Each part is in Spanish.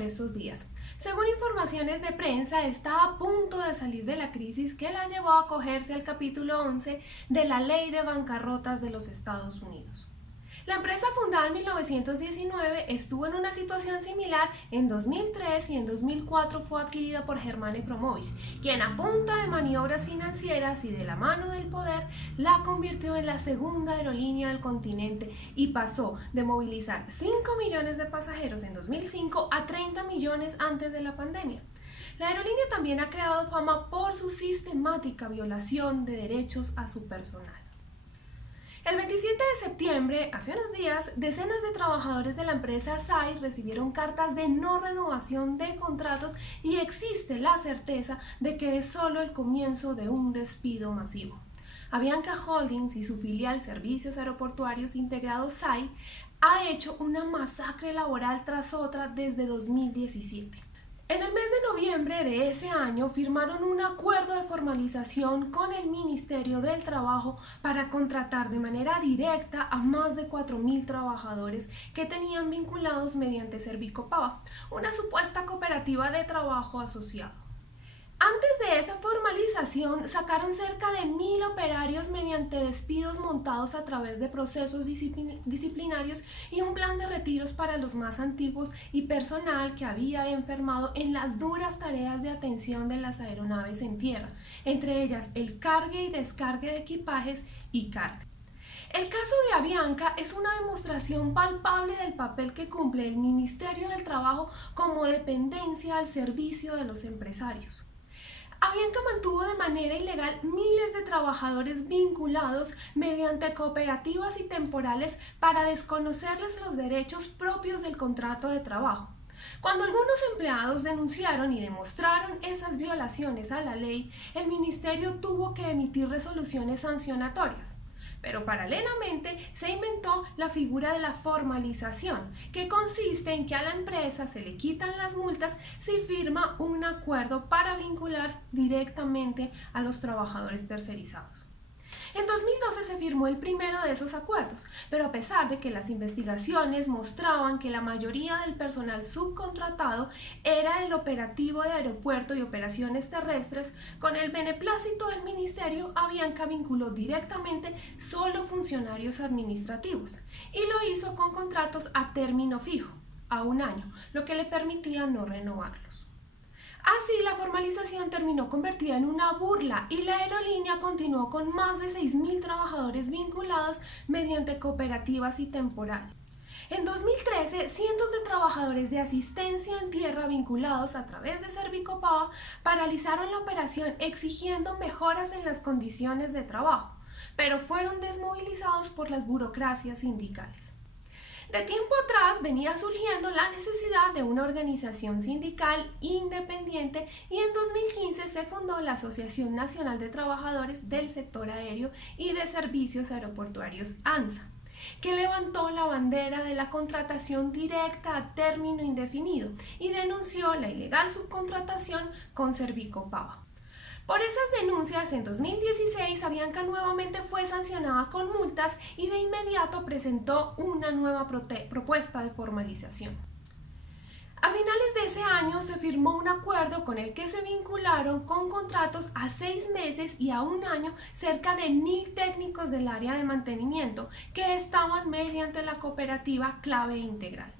por estos días. Según informaciones de prensa, está a punto de salir de la crisis que la llevó a acogerse al capítulo 11 de la Ley de Bancarrotas de los Estados Unidos. La empresa, fundada en 1919, estuvo en una situación similar en 2003 y en 2004 fue adquirida por Germán Efromovich, quien a punta de maniobras financieras y de la mano del poder la convirtió en la segunda aerolínea del continente y pasó de movilizar 5 millones de pasajeros en 2005 a 30 millones antes de la pandemia. La aerolínea también ha creado fama por su sistemática violación de derechos a su personal. El 27 de septiembre, hace unos días, decenas de trabajadores de la empresa SAI recibieron cartas de no renovación de contratos y existe la certeza de que es solo el comienzo de un despido masivo. Avianca Holdings y su filial Servicios Aeroportuarios Integrados SAI ha hecho una masacre laboral tras otra desde 2017. En el mes de noviembre de ese año firmaron un acuerdo de formalización con el Ministerio del Trabajo para contratar de manera directa a más de 4.000 trabajadores que tenían vinculados mediante Servicopava, una supuesta cooperativa de trabajo asociado. Antes de esa formalización, sacaron cerca de 1.000 operarios mediante despidos montados a través de procesos disciplinarios y un plan de retiros para los más antiguos y personal que había enfermado en las duras tareas de atención de las aeronaves en tierra, entre ellas el cargue y descargue de equipajes y carga. El caso de Avianca es una demostración palpable del papel que cumple el Ministerio del Trabajo como dependencia al servicio de los empresarios. Avianca mantuvo de manera ilegal miles de trabajadores vinculados mediante cooperativas y temporales para desconocerles los derechos propios del contrato de trabajo. Cuando algunos empleados denunciaron y demostraron esas violaciones a la ley, el ministerio tuvo que emitir resoluciones sancionatorias. Pero paralelamente se inventó la figura de la formalización, que consiste en que a la empresa se le quitan las multas si firma un acuerdo para vincular directamente a los trabajadores tercerizados. En 2012 se firmó el primero de esos acuerdos, pero a pesar de que las investigaciones mostraban que la mayoría del personal subcontratado era el operativo de aeropuerto y operaciones terrestres, con el beneplácito del ministerio, Avianca vinculó directamente solo funcionarios administrativos y lo hizo con contratos a término fijo, a un año, lo que le permitía no renovarlos. Así, la formalización terminó convertida en una burla y la aerolínea continuó con más de 6.000 trabajadores vinculados mediante cooperativas y temporal. En 2013, cientos de trabajadores de asistencia en tierra vinculados a través de Servicopava paralizaron la operación exigiendo mejoras en las condiciones de trabajo, pero fueron desmovilizados por las burocracias sindicales. De tiempo atrás venía surgiendo la necesidad de una organización sindical independiente y en 2015 se fundó la Asociación Nacional de Trabajadores del Sector Aéreo y de Servicios Aeroportuarios ANSA, que levantó la bandera de la contratación directa a término indefinido y denunció la ilegal subcontratación con Servicopava. Por esas denuncias, en 2016, Avianca nuevamente fue sancionada con multas y de inmediato presentó una nueva propuesta de formalización. A finales de ese año se firmó un acuerdo con el que se vincularon con contratos a 6 meses y a un año cerca de 1.000 técnicos del área de mantenimiento que estaban mediante la cooperativa Clave Integral.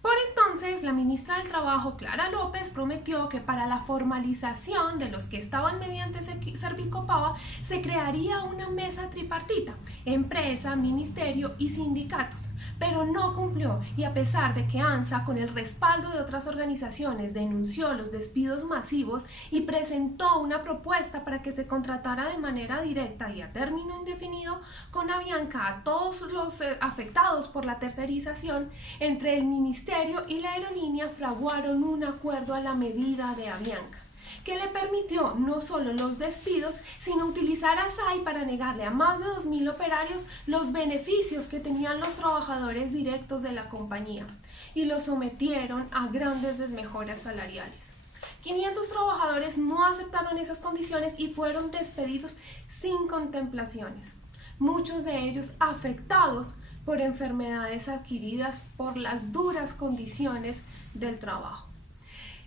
Por entonces, la ministra del Trabajo, Clara López, prometió que para la formalización de los que estaban mediante Servicopava se crearía una mesa tripartita, empresa, ministerio y sindicatos, pero no cumplió y a pesar de que ANSA, con el respaldo de otras organizaciones, denunció los despidos masivos y presentó una propuesta para que se contratara de manera directa y a término indefinido con Avianca a todos los afectados por la tercerización, entre el ministerio y la aerolínea fraguaron un acuerdo a la medida de Avianca, que le permitió no solo los despidos, sino utilizar a SAI para negarle a más de 2.000 operarios los beneficios que tenían los trabajadores directos de la compañía y los sometieron a grandes desmejoras salariales. 500 trabajadores no aceptaron esas condiciones y fueron despedidos sin contemplaciones, muchos de ellos afectados por enfermedades adquiridas por las duras condiciones del trabajo.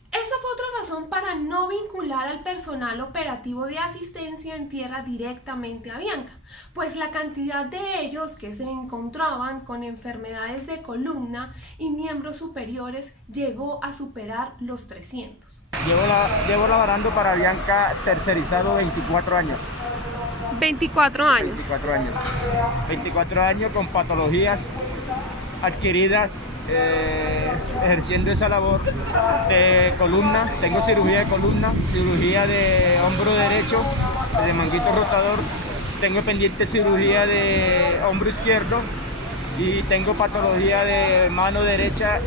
Esa fue otra razón para no vincular al personal operativo de asistencia en tierra directamente a Avianca, pues la cantidad de ellos que se encontraban con enfermedades de columna y miembros superiores llegó a superar los 300. Llevo laborando para Avianca tercerizado 24 años. 24 años. 24 años. 24 años con patologías adquiridas, ejerciendo esa labor de columna. Tengo cirugía de columna, cirugía de hombro derecho, de manguito rotador, tengo pendiente cirugía de hombro izquierdo y tengo patología de mano derecha,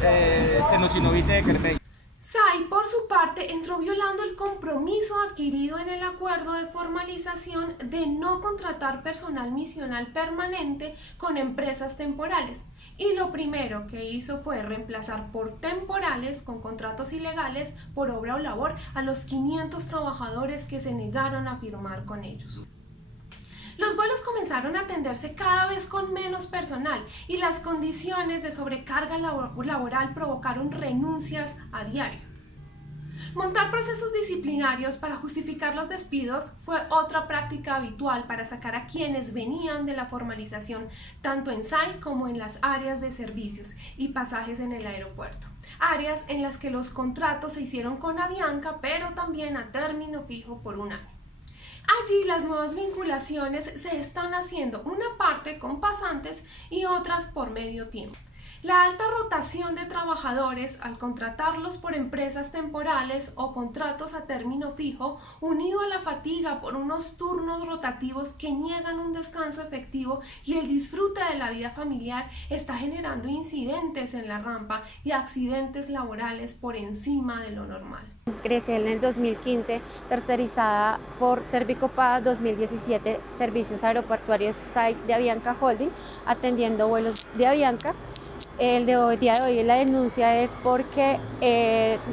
tenosynovitis de Kerbein. SAI, por su parte, entró violando el compromiso adquirido en el acuerdo de formalización de no contratar personal misional permanente con empresas temporales. Y lo primero que hizo fue reemplazar por temporales con contratos ilegales por obra o labor a los 500 trabajadores que se negaron a firmar con ellos. Los vuelos comenzaron a atenderse cada vez con menos personal y las condiciones de sobrecarga laboral provocaron renuncias a diario. Montar procesos disciplinarios para justificar los despidos fue otra práctica habitual para sacar a quienes venían de la formalización, tanto en SAI como en las áreas de servicios y pasajes en el aeropuerto. Áreas en las que los contratos se hicieron con Avianca, pero también a término fijo por un año. Allí las nuevas vinculaciones se están haciendo una parte con pasantes y otras por medio tiempo. La alta rotación de trabajadores al contratarlos por empresas temporales o contratos a término fijo, unido a la fatiga por unos turnos rotativos que niegan un descanso efectivo y el disfrute de la vida familiar, está generando incidentes en la rampa y accidentes laborales por encima de lo normal. Ingresé en el 2015, tercerizada por Servicopa, 2017 Servicios Aeroportuarios SAI de Avianca Holding, atendiendo vuelos de Avianca. El día de hoy la denuncia es porque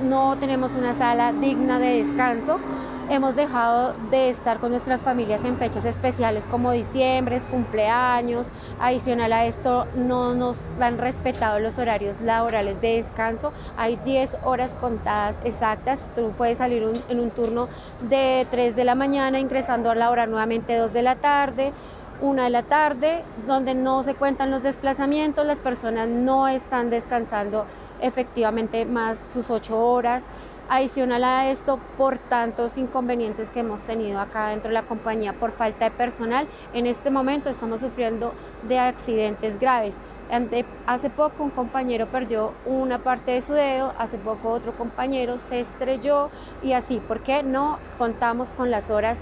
no tenemos una sala digna de descanso. Hemos dejado de estar con nuestras familias en fechas especiales como diciembre, cumpleaños. Adicional a esto, no nos han respetado los horarios laborales de descanso. Hay 10 horas contadas exactas. Tú puedes salir en un turno de 3 de la mañana, ingresando a laborar nuevamente 2 de la tarde. 1 de la tarde, donde no se cuentan los desplazamientos, las personas no están descansando efectivamente más sus 8 horas. Adicional a esto, por tantos inconvenientes que hemos tenido acá dentro de la compañía por falta de personal, en este momento estamos sufriendo de accidentes graves. Hace poco un compañero perdió una parte de su dedo, hace poco otro compañero se estrelló y así, porque no contamos con las horas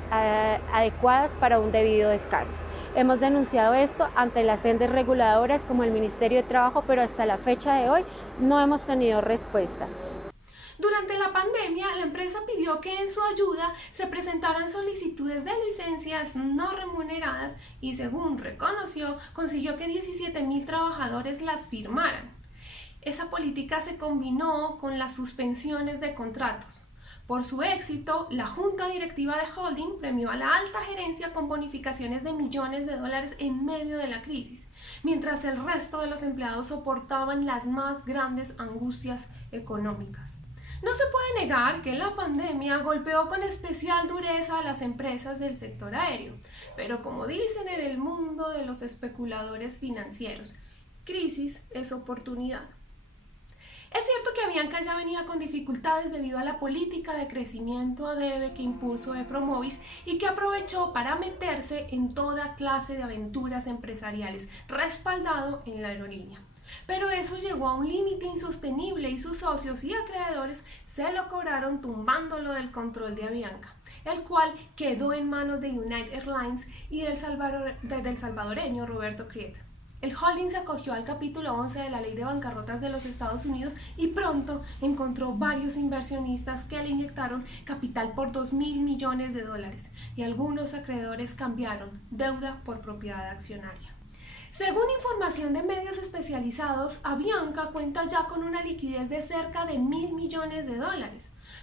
adecuadas para un debido descanso. Hemos denunciado esto ante las entes reguladoras como el Ministerio de Trabajo, pero hasta la fecha de hoy no hemos tenido respuesta. Durante la pandemia, la empresa pidió que en su ayuda se presentaran solicitudes de licencias no remuneradas y, según reconoció, consiguió que 17,000 trabajadores las firmaran. Esa política se combinó con las suspensiones de contratos. Por su éxito, la Junta Directiva de Holding premió a la alta gerencia con bonificaciones de millones de dólares en medio de la crisis, mientras el resto de los empleados soportaban las más grandes angustias económicas. No se puede negar que la pandemia golpeó con especial dureza a las empresas del sector aéreo, pero como dicen en el mundo de los especuladores financieros, crisis es oportunidad. Es cierto que Avianca ya venía con dificultades debido a la política de crecimiento adebe que impuso Efromovis y que aprovechó para meterse en toda clase de aventuras empresariales, respaldado en la aerolínea. Pero eso llegó a un límite insostenible y sus socios y acreedores se lo cobraron tumbándolo del control de Avianca, el cual quedó en manos de United Airlines y del salvadoreño Roberto Criet. El holding se acogió al capítulo 11 de la Ley de Bancarrotas de los Estados Unidos y pronto encontró varios inversionistas que le inyectaron capital por $2,000 millones y algunos acreedores cambiaron deuda por propiedad accionaria. Según información de medios especializados, Avianca cuenta ya con una liquidez de cerca de $1,000 millones,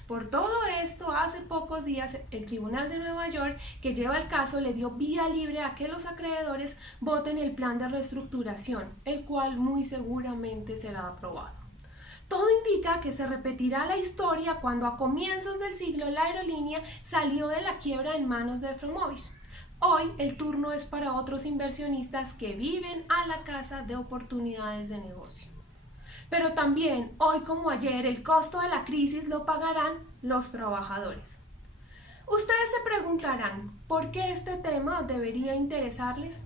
Por todo esto, hace pocos días el Tribunal de Nueva York, que lleva el caso, le dio vía libre a que los acreedores voten el plan de reestructuración, el cual muy seguramente será aprobado. Todo indica que se repetirá la historia cuando a comienzos del siglo la aerolínea salió de la quiebra en manos de Efromovich. Hoy el turno es para otros inversionistas que viven a la caza de oportunidades de negocio. Pero también, hoy como ayer, el costo de la crisis lo pagarán los trabajadores. Ustedes se preguntarán, ¿por qué este tema debería interesarles?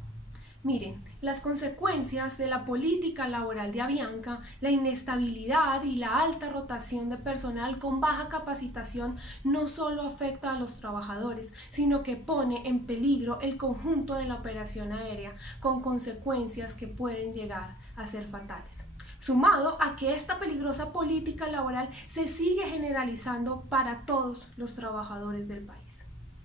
Miren, las consecuencias de la política laboral de Avianca, la inestabilidad y la alta rotación de personal con baja capacitación no solo afecta a los trabajadores, sino que pone en peligro el conjunto de la operación aérea, con consecuencias que pueden llegar a ser fatales. Sumado a que esta peligrosa política laboral se sigue generalizando para todos los trabajadores del país.